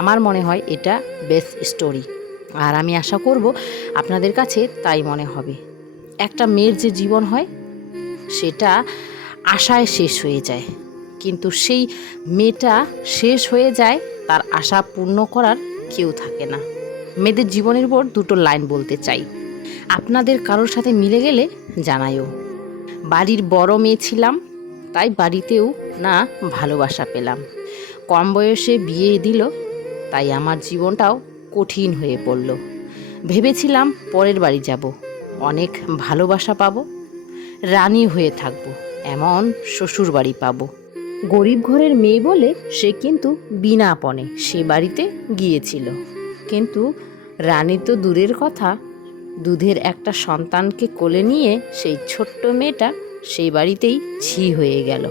আমার মনে হয় এটা বেস্ট স্টোরি আর আমি আশা করব আপনাদের কাছে তাই মনে হবে। একটা মেয়ের যে জীবন হয়, সেটা আশায় শেষ হয়ে যায়। কিন্তু সেই মেয়েটা শেষ হয়ে যায়, তার আশা পূর্ণ করার কেউ থাকে না। মেয়েদের জীবনের উপর দুটো লাইন বলতে চাই। আপনাদের কারোর সাথে মিলে গেলে জানাইও বাড়ির বড় মেয়ে ছিলাম, তাই বাড়িতেও না ভালোবাসা পেলাম। কম বয়সে বিয়ে দিল তাই আমার জীবনটাও কঠিন হয়ে পড়ল। ভেবেছিলাম পরের বাড়ি যাব। অনেক ভালোবাসা পাবো। রানী হয়ে থাকব। এমন শ্বশুর বাড়ি পাবো। গরিব ঘরের মেয়ে বলে সে কিন্তু বিনা পণে সে বাড়িতে গিয়েছিল। কিন্তু রানী তো দূরের কথা। দুধের একটা সন্তানকে কোলে নিয়ে সেই ছোট্ট মেয়েটা সেই বাড়িতেই ছি হয়ে গেল।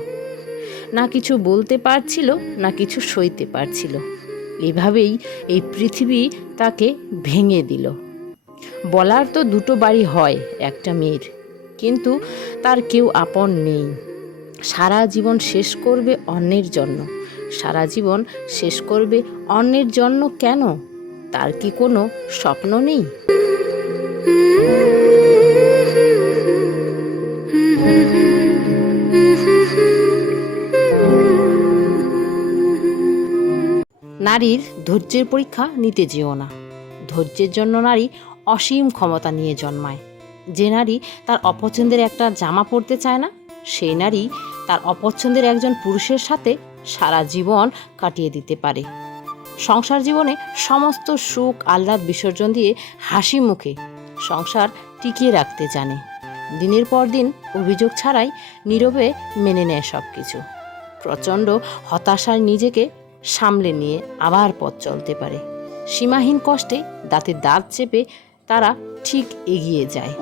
না কিছু বলতে পারছিল, না কিছু সইতে পারছিল। এভাবেই এই পৃথিবী তাকে ভেঙে দিল। বলার তো দুটো বাড়ি হয়, একটা মেয়ের। কিন্তু তার কেউ আপন নেই। সারা জীবন শেষ করবে অন্যের জন্য। সারা জীবন শেষ করবে অন্যের জন্য কেন? তার কি কোনো স্বপ্ন নেই? নারীর ধৈর্যের পরীক্ষা নিতে যেও না। ধৈর্যের জন্য নারী অসীম ক্ষমতা নিয়ে জন্মায়। যে নারী তার অপছন্দের একটা জামা পরতে চায় না, সেই নারী তার অপছন্দের একজন পুরুষের সাথে সারা জীবন কাটিয়ে দিতে পারে। সংসার জীবনে সমস্ত সুখ, আহ্লাদ, বিসর্জন দিয়ে হাসি মুখে সংসার টিকিয়ে রাখতে জানে। দিনের পর দিন অভিযোগ ছাড়াই নীরবে মেনে নেয় সব কিছু প্রচণ্ড হতাশায় নিজেকে সামলে নিয়ে আবার পথ চলতে পারে। সীমাহীন কষ্টে দাঁতে দাঁত চেপে তারা ঠিক এগিয়ে যায়।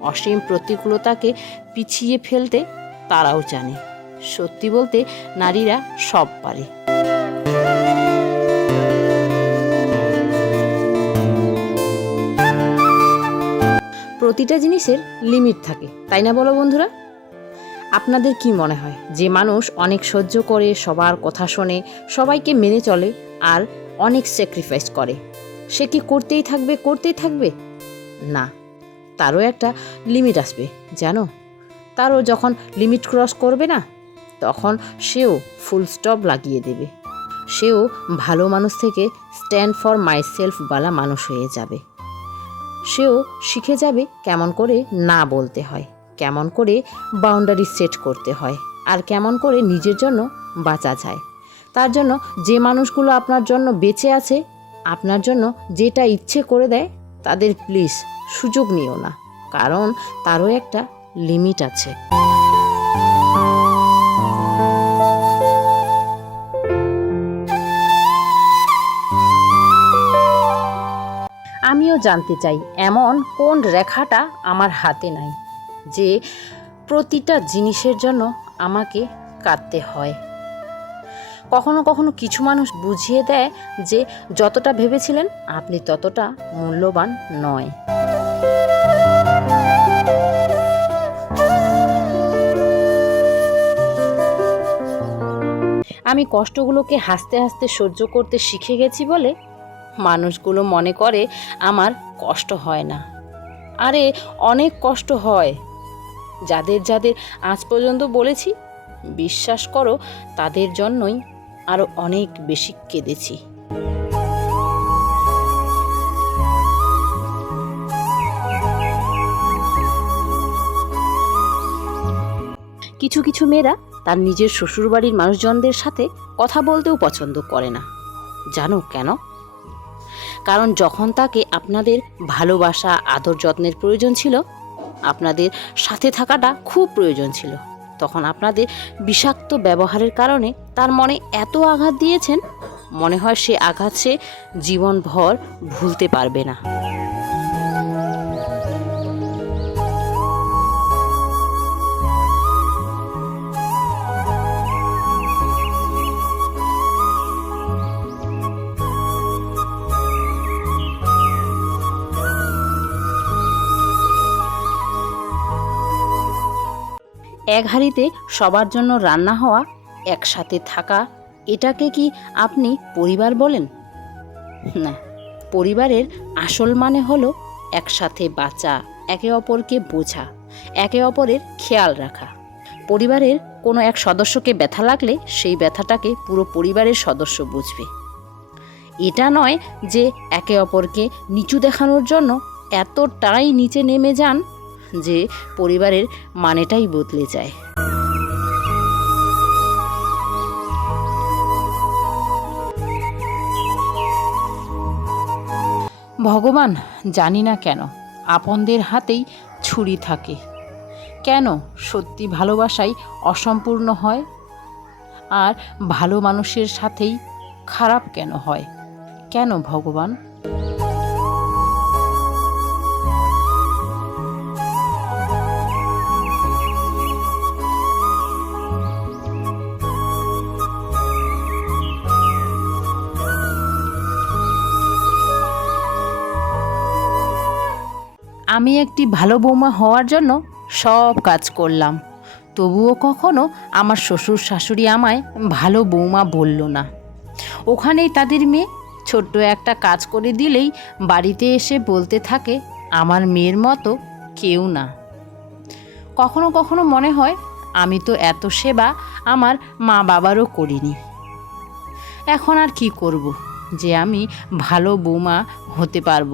অসীম প্রতিকূলতাকে পিছিয়ে ফেলতে তারাও জানে। সত্যি বলতে নারীরা সব পারে। প্রতিটা জিনিসের লিমিট থাকে, তাই না বলো বন্ধুরা? আপনাদের কি মনে হয়? যে মানুষ অনেক সহ্য করে, সবার কথা শোনে, সবাইকে মেনে চলে আর অনেক স্যাক্রিফাইস করে, সে কি করতেই থাকবে করতেই থাকবে? না, তারও একটা লিমিট আসবে, জানো? তারও যখন লিমিট ক্রস করবে না, তখন সেও ফুল স্টপ লাগিয়ে দেবে। সেও ভালো মানুষ থেকে স্ট্যান্ড ফর মাই সেলফ বালা মানুষ হয়ে যাবে। সেও শিখে যাবে কেমন করে না বলতে হয়। কেমন করে বাউন্ডারি সেট করতে হয় আর কেমন করে নিজের জন্য বাঁচা যায়। তার জন্য যে মানুষগুলো আপনার জন্য বেঁচে আছে, আপনার জন্য যেটা ইচ্ছে করে দেয়, তাদের প্লিজ সুযোগ নিও না, কারণ তারও একটা লিমিট আছে। আমিও জানতে চাই, এমন কোন রেখাটা আমার হাতে নাই? যে প্রতিটা জিনিসের জন্য আমাকে কাঁদতে হয়। কখনো কখনো কিছু মানুষ বুঝিয়ে দেয় যে যতটা ভেবেছিলেন আপনি ততটা মূল্যবান নয়। আমি কষ্টগুলোকে হাসতে হাসতে সহ্য করতে শিখে গেছি বলে মানুষগুলো মনে করে আমার কষ্ট হয় না। আরে, অনেক কষ্ট হয়। যাদের যাদের আজ পর্যন্ত বলেছি, বিশ্বাস করো, তাদের জন্যই আরও অনেক বেশি কেঁদেছি। কিছু কিছু মেয়েরা তার নিজের শ্বশুরবাড়ির মানুষজনদের সাথে কথা বলতেও পছন্দ করে না। জানো কেন? কারণ যখন তাকে আপনাদের ভালোবাসা, আদর যত্নের প্রয়োজন ছিল আপনাদের সাথে থাকাটা খুব প্রয়োজন ছিল। তখন আপনাদের বিষাক্ত ব্যবহারের কারণে তার মনে এত আঘাত দিয়েছেন, মনে হয় সে আঘাত সে জীবনভর ভুলতে পারবে না। এক হাঁড়িতে সবার জন্য রান্না হওয়া, একসাথে থাকা, এটাকে কি আপনি পরিবার বলেন? না, পরিবারের আসল মানে হলো একসাথে বাঁচা, একে অপরকে বোঝা, একে অপরের খেয়াল রাখা। পরিবারের কোনো এক সদস্যকে ব্যথা লাগলে সেই ব্যথাটাকে পুরো পরিবারের সদস্য বুঝবে। এটা নয় যে একে অপরকে নিচু দেখানোর জন্য এতটাই নিচে নেমে যান যে পরিবারের মানেটাই বদলে যায়। ভগবান জানি না কেন আপনদের হাতেই ছুরি থাকে। কেন সত্যি ভালোবাসাই অসম্পূর্ণ হয়? আর ভালো মানুষের সাথেই খারাপ কেন হয়? কেন ভগবান? আমি একটি ভালো বৌমা হওয়ার জন্য সব কাজ করলাম। তবুও কখনো আমার শ্বশুর শাশুড়ি আমায় ভালো বৌমা বলল না। ওখানেই তাদের মেয়ে ছোট্ট একটা কাজ করে দিলেই বাড়িতে এসে বলতে থাকে, আমার মেয়ের মতো কেউ না। কখনো কখনো মনে হয়, আমি তো এত সেবা আমার মা বাবারও করিনি। এখন আর কি করব যে আমি ভালো বৌমা হতে পারব?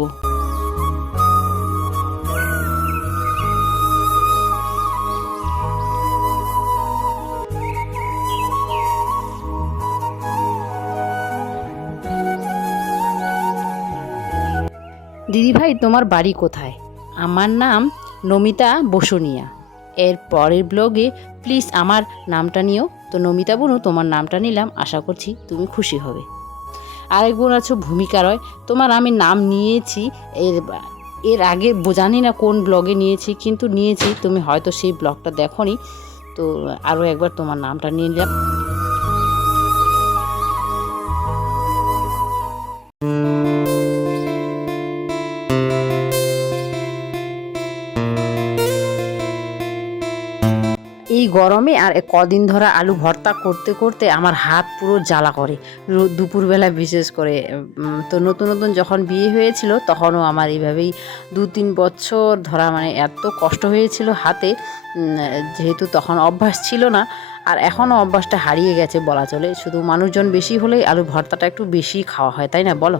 তোমার বাড়ি কোথায়? আমার নাম নমিতা বসুনিয়া। এর পরের ব্লগে প্লিজ আমার নামটা নিও। তো নমিতা বোনও তোমার নামটা নিলাম, আশা করছি তুমি খুশি হবে। আরেক বোন আছো ভূমিকা রয় তোমার আমি নাম নিয়েছি, এর এর আগে জানি না কোন ব্লগে নিয়েছি, কিন্তু নিয়েছি, তুমি হয়তো সেই ব্লগটা দেখোনি। তো আরও একবার তোমার নামটা নিয়ে নিলাম। গরমে আর কদিন ধরে আলু ভর্তা করতে করতে আমার হাত পুরো জ্বালা করে। দুপুরবেলা বিশেষ করে তো নতুন নতুন যখন বিয়ে হয়েছিল তখনও আমার এইভাবেই দু তিন বছর ধরা মানে এত কষ্ট হয়েছিল হাতে যেহেতু তখন অভ্যাস ছিল না, আর এখনও অভ্যাসটা হারিয়ে গেছে বলা চলে। শুধু মানুষজন বেশি হলেই আলু ভর্তাটা একটু বেশি খাওয়া হয়, তাই না বলো?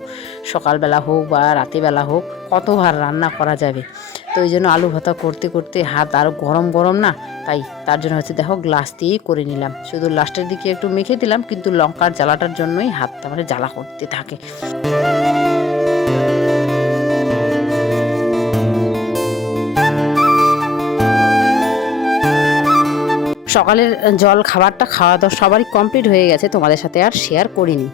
সকালবেলা হোক বা রাতেবেলা হোক, কতবার রান্না করা যাবে? তো ওই জন্য আলু ভাতা করতে করতে হাত আরও গরম গরম না, তাই তার জন্য হচ্ছে দেখো গ্লাস দিয়েই করে নিলাম। শুধু লাস্টের দিকে একটু মেখে দিলাম, কিন্তু লঙ্কার জ্বালাটার জন্যই হাতটা মানে জ্বালা করতে থাকে। সকালের জল, খাবারটা খাওয়া দাওয়া সবারই কমপ্লিট হয়ে গেছে। তোমাদের সাথে আর শেয়ার করিনি।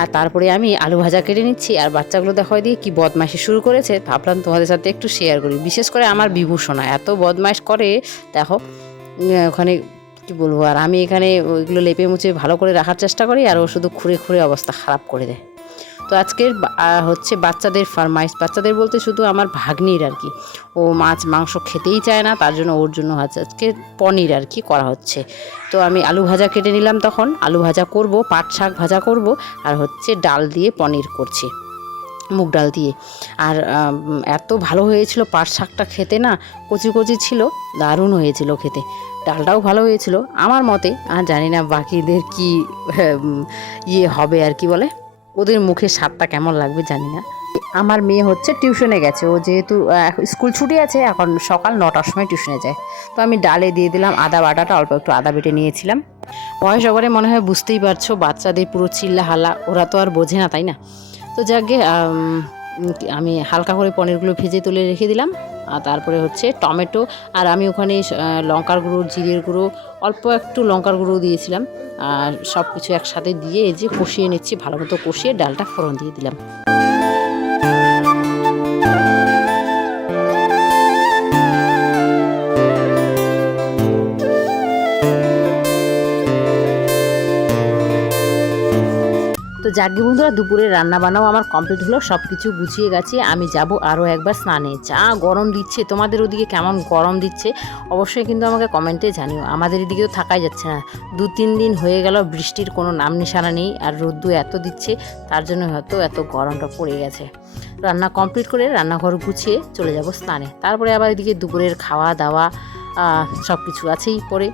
আর তারপরে আমি আলু ভাজা কেটে নিচ্ছি। আর বাচ্চাগুলো দেখো দিয়ে কি বদমাইশি শুরু করেছে। ভাবলাম তোমাদের সাথে একটু শেয়ার করি। বিশেষ করে আমার বিভূষণা এত বদমাইশ করে। দেখো ওখানে কি বলব? আর আমি এখানে ওইগুলো লেপে মুছে ভালো করে রাখার চেষ্টা করি। আর ও শুধু খুঁড়ে খুঁড়ে অবস্থা খারাপ করে দেয়। তো আজকের হচ্ছে বাচ্চাদের ফারমাইশ বাচ্চাদের বলতে শুধু আমার ভাগ্নির আর কি। ও মাছ, মাংস খেতেই চায় না, তার জন্য ওর জন্য হচ্ছে আজকে পনির আর কি করা হচ্ছে। তো আমি আলু ভাজা কেটে নিলাম তখন, আলু ভাজা করব, পাট শাক ভাজা করব, আর হচ্ছে ডাল দিয়ে পনির করছি, মুগ ডাল দিয়ে। আর এত ভালো হয়েছিল পাট শাকটা খেতে না, কচি কচি ছিল, দারুণ হয়েছিল খেতে। ডালটাও ভালো হয়েছিল, আমার মতে, আর জানি না বাকিদের কি ইয়ে হবে আর কি বলে। ওদের মুখে স্বাদটা কেমন লাগবে জানি না। আমার মেয়ে হচ্ছে টিউশনে গেছে, ও যেহেতু স্কুল ছুটি আছে, এখন সকাল নটার সময় টিউশনে যায়। তো আমি ডালে দিয়ে দিলাম আদা বাটাটা, অল্প একটু আদা বেটে নিয়েছিলাম। বয়স ওপরে মনে হয় বুঝতেই পারছ, বাচ্চাদের পুরো চিল্লা হালা ওরা তো আর বোঝে না, তাই না? তো যাকে আমি হালকা করে পনিরগুলো ভেজে তুলে রেখে দিলাম। আর তারপরে হচ্ছে টমেটো। আর আমি ওখানে লঙ্কার গুঁড়ো, জিরের গুঁড়ো, অল্প একটু লঙ্কার গুঁড়ো দিয়েছিলাম। আর সব কিছু একসাথে দিয়ে এই যে কষিয়ে নিচ্ছি, ভালো মতো কষিয়ে ডালটা ফোড়ন দিয়ে দিলাম। যাকে বন্ধুরা, দুপুরে রান্না বান্নাও আমার কমপ্লিট হলো সব কিছু গুছিয়ে গেছে, আমি যাব আরও একবার স্নানে। যা গরম দিচ্ছে, তোমাদের ওদিকে কেমন গরম দিচ্ছে, অবশ্যই কিন্তু আমাকে কমেন্টে জানিও। আমাদের এদিকেও থাকাই যাচ্ছে না। দু তিন দিন হয়ে গেল, বৃষ্টির কোনো নাম নিশানা নেই, আর রোদ্দু এত দিচ্ছে, তার জন্য হয়তো এত গরমটা পড়ে গেছে। রান্না কমপ্লিট করে রান্নাঘর গুছিয়ে চলে যাব স্নানে। তারপরে আবার এদিকে দুপুরের খাওয়া দাওয়া সব কিছু আছেই পরে।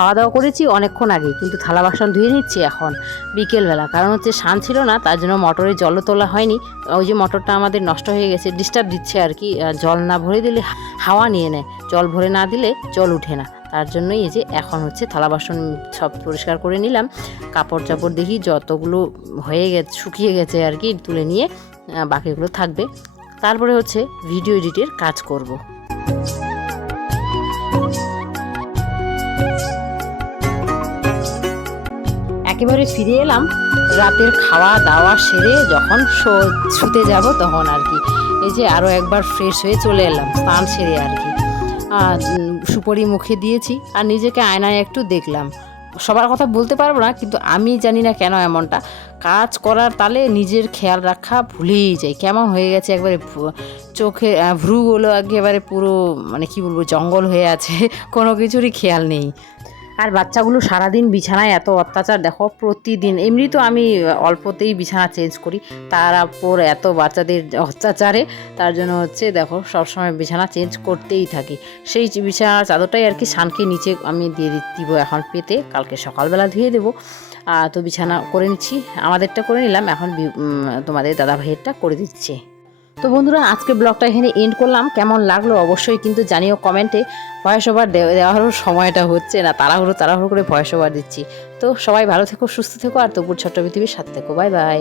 খাওয়া দাওয়া করেছি অনেকক্ষণ আগে কিন্তু থালা বাসন ধুয়ে নিচ্ছি এখন। বিকেলবেলা, কারণ হচ্ছে শান ছিল না, তার জন্য মোটরে জলও তোলা হয়নি। ওই যে মোটরটা আমাদের নষ্ট হয়ে গেছে ডিস্টার্ব দিচ্ছে আর কি জল না ভরে দিলে হাওয়া নিয়ে নেয়। জল ভরে না দিলে জল উঠে না। তার জন্যই এই যে এখন হচ্ছে থালা বাসন সব পরিষ্কার করে নিলাম। কাপড় চাপড় দেখি যতগুলো হয়ে গেছে, শুকিয়ে গেছে আর কি, তুলে নিয়ে বাকিগুলো থাকবে। তারপরে হচ্ছে ভিডিও এডিটের কাজ করব। একেবারে ফিরে এলাম। রাতের খাওয়া দাওয়া সেরে যখন শুতে যাব তখন আর কি এই যে আরও একবার ফ্রেশ হয়ে চলে এলাম স্নান সেরে আর কি। উম, মুখে দিয়েছি আর নিজেকে আয়নায় একটু দেখলাম। সবার কথা বলতে পারব না কিন্তু আমি জানি না কেন এমনটা। কাজ করার তালে নিজের খেয়াল রাখা ভুলেই যাই। কেমন হয়ে গেছে একবারে চোখে ভ্রুগুলো একেবারে পুরো মানে কি বলব জঙ্গল হয়ে আছে কোনো কিছুরই খেয়াল নেই। আর বাচ্চাগুলো সারাদিন বিছানায় এত অত্যাচার, দেখো প্রতিদিন। এমনি তো আমি অল্পতেই বিছানা চেঞ্জ করি। তার উপর এত বাচ্চাদের অত্যাচারে, তার জন্য হচ্ছে, দেখো, সবসময় বিছানা চেঞ্জ করতেই থাকি। সেই বিছানার চাদরটাই আর কি শানকে নিচে আমি দিয়ে দিব এখন পেতে। কালকে সকালবেলা ধুয়ে দেবো। তো বিছানা করে নিচ্ছি। আমাদেরটা করে নিলাম। এখন তোমাদের দাদা ভাইয়েরটা করে দিচ্ছে। তো বন্ধুরা আজকে ব্লগটা এখানে এন্ড করলাম। কেমন লাগল অবশ্যই কিন্তু জানিও কমেন্টে। ভয়েস ওভার দেওয়ারও সময়টা হচ্ছে না, তাড়াহুড়ো তাড়াহুড়ো করে ভয়েস ওভার দিচ্ছি। তো সবাই ভালো থেকো, সুস্থ থেকো, আর তবুর ছোট্ট পৃথিবীর সাথে থেকো। Bye bye